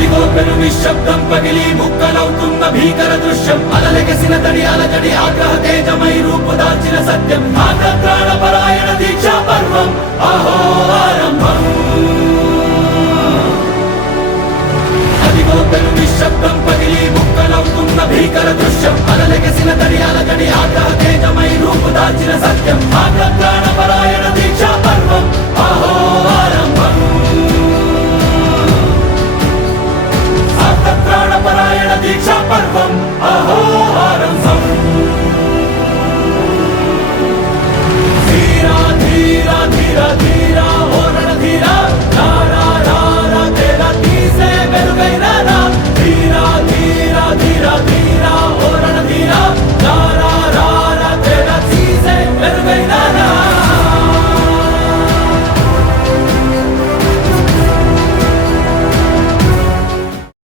అదిగో పెను నిశ్శబ్దం పగిలి ముక్కలవుతున్న భీకర దృశ్యం అలలెగసిన తడి అలజడి ఆగ్రహ తేజమై రూపుదాల్చిన సత్యం ఆగ్రహ ప్రాణపరాయణ దీక్షా పర్వం అహో ఆరంభం